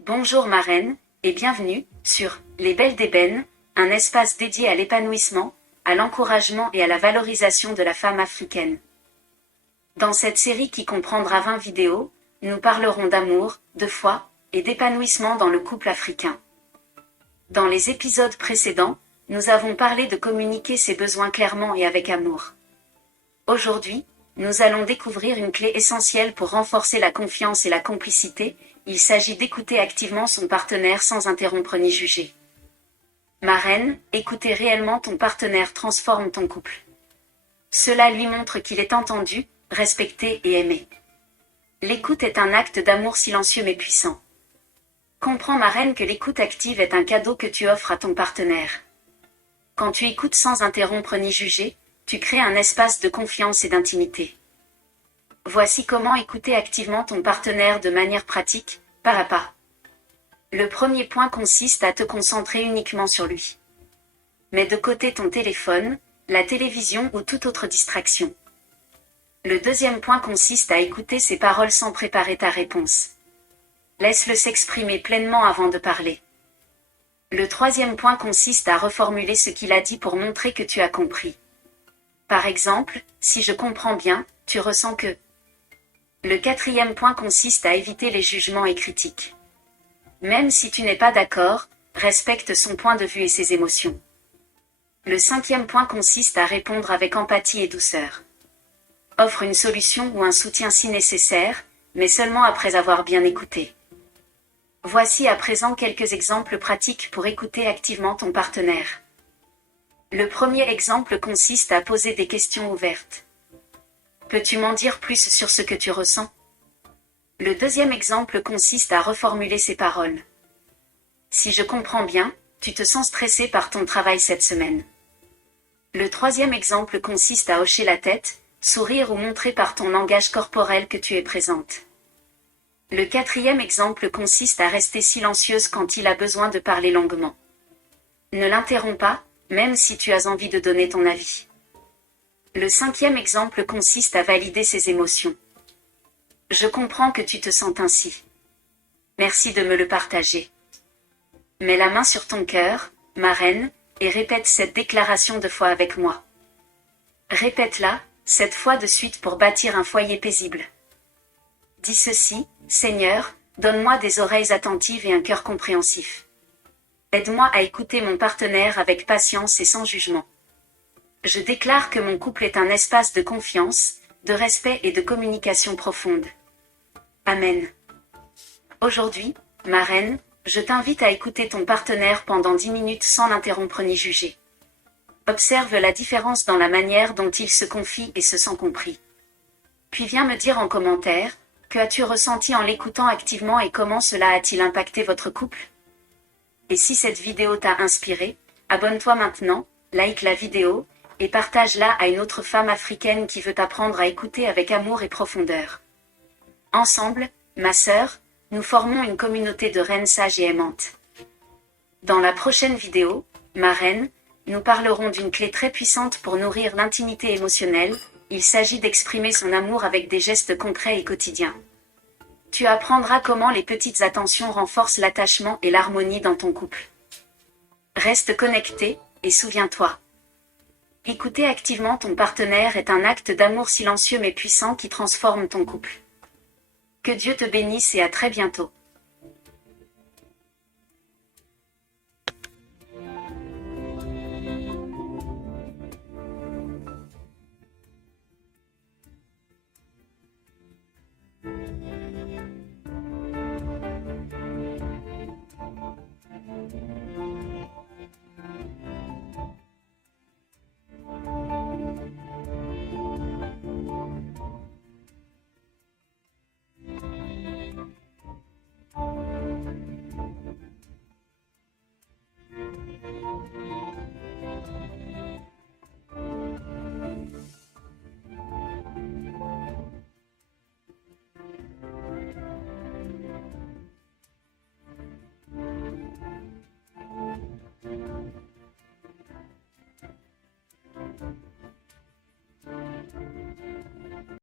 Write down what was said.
Bonjour ma reine, et bienvenue sur Les Belles d'Ébène, un espace dédié à l'épanouissement, à l'encouragement et à la valorisation de la femme africaine. Dans cette série qui comprendra 20 vidéos, nous parlerons d'amour, de foi et d'épanouissement dans le couple africain. Dans les épisodes précédents, nous avons parlé de communiquer ses besoins clairement et avec amour. Aujourd'hui, nous allons découvrir une clé essentielle pour renforcer la confiance et la complicité. Il s'agit d'écouter activement son partenaire sans interrompre ni juger. Ma reine, écouter réellement ton partenaire transforme ton couple. Cela lui montre qu'il est entendu, respecté et aimé. L'écoute est un acte d'amour silencieux mais puissant. Comprends ma reine que l'écoute active est un cadeau que tu offres à ton partenaire. Quand tu écoutes sans interrompre ni juger, tu crées un espace de confiance et d'intimité. Voici comment écouter activement ton partenaire de manière pratique, pas à pas. Le premier point consiste à te concentrer uniquement sur lui. Mets de côté ton téléphone, la télévision ou toute autre distraction. Le deuxième point consiste à écouter ses paroles sans préparer ta réponse. Laisse-le s'exprimer pleinement avant de parler. Le troisième point consiste à reformuler ce qu'il a dit pour montrer que tu as compris. Par exemple, si je comprends bien, tu ressens que... Le quatrième point consiste à éviter les jugements et critiques. Même si tu n'es pas d'accord, respecte son point de vue et ses émotions. Le cinquième point consiste à répondre avec empathie et douceur. Offre une solution ou un soutien si nécessaire, mais seulement après avoir bien écouté. Voici à présent quelques exemples pratiques pour écouter activement ton partenaire. Le premier exemple consiste à poser des questions ouvertes. Peux-tu m'en dire plus sur ce que tu ressens? Le deuxième exemple consiste à reformuler ces paroles. Si je comprends bien, tu te sens stressé par ton travail cette semaine. Le troisième exemple consiste à hocher la tête, sourire ou montrer par ton langage corporel que tu es présente. Le quatrième exemple consiste à rester silencieuse quand il a besoin de parler longuement. Ne l'interromps pas, même si tu as envie de donner ton avis. Le cinquième exemple consiste à valider ses émotions. Je comprends que tu te sens ainsi. Merci de me le partager. Mets la main sur ton cœur, ma reine, et répète cette déclaration 2 fois avec moi. Répète-la, 7 fois de suite pour bâtir un foyer paisible. Dis ceci, Seigneur, donne-moi des oreilles attentives et un cœur compréhensif. Aide-moi à écouter mon partenaire avec patience et sans jugement. Je déclare que mon couple est un espace de confiance, de respect et de communication profonde. Amen. Aujourd'hui, ma reine, je t'invite à écouter ton partenaire pendant 10 minutes sans l'interrompre ni juger. Observe la différence dans la manière dont il se confie et se sent compris. Puis viens me dire en commentaire, que as-tu ressenti en l'écoutant activement et comment cela a-t-il impacté votre couple? Et si cette vidéo t'a inspiré, abonne-toi maintenant, like la vidéo, et partage-la à une autre femme africaine qui veut apprendre à écouter avec amour et profondeur. Ensemble, ma sœur, nous formons une communauté de reines sages et aimantes. Dans la prochaine vidéo, ma reine, nous parlerons d'une clé très puissante pour nourrir l'intimité émotionnelle. Il s'agit d'exprimer son amour avec des gestes concrets et quotidiens. Tu apprendras comment les petites attentions renforcent l'attachement et l'harmonie dans ton couple. Reste connecté, et souviens-toi. Écouter activement ton partenaire est un acte d'amour silencieux mais puissant qui transforme ton couple. Que Dieu te bénisse et à très bientôt.